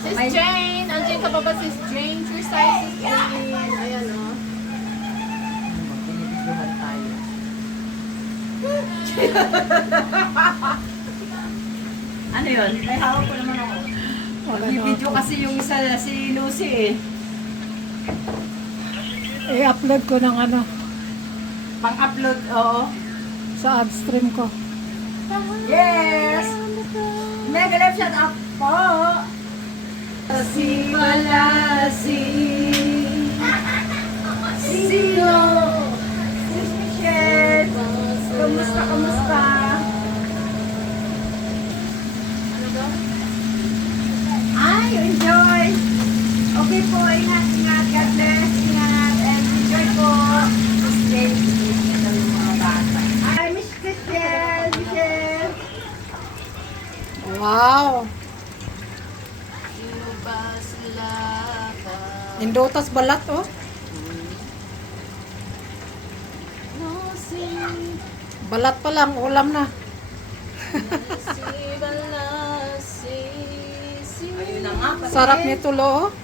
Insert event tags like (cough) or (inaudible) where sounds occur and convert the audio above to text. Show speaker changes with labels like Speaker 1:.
Speaker 1: Sis ay, Jane! Andiyan ka pa ba, Sis Jane? Sis Jane! Sis jane. Ayan, oh.
Speaker 2: Okay. (laughs) ano yun? May hawak ko naman ako. Mag-video kasi yung sa si Lucy eh.
Speaker 3: I-upload ko ng ano.
Speaker 2: Pang-upload, oo. Oh.
Speaker 3: Sa upstream ko.
Speaker 2: Yes. yes! Mega left shot up! Oo! Oh
Speaker 4: si Malasi. (laughs) Sino? Si. si Michelle. Kamusta, kamusta? Ay, enjoy! Okay po, ingat, ingat, God bless, ingat, and enjoy po. Okay. Hi, Miss Christian, Michelle. Michelle. Michelle.
Speaker 5: Wow. Indotas balat, oh. Balat pa lang, ulam na. na nga, Sarap nito, lo. Oh.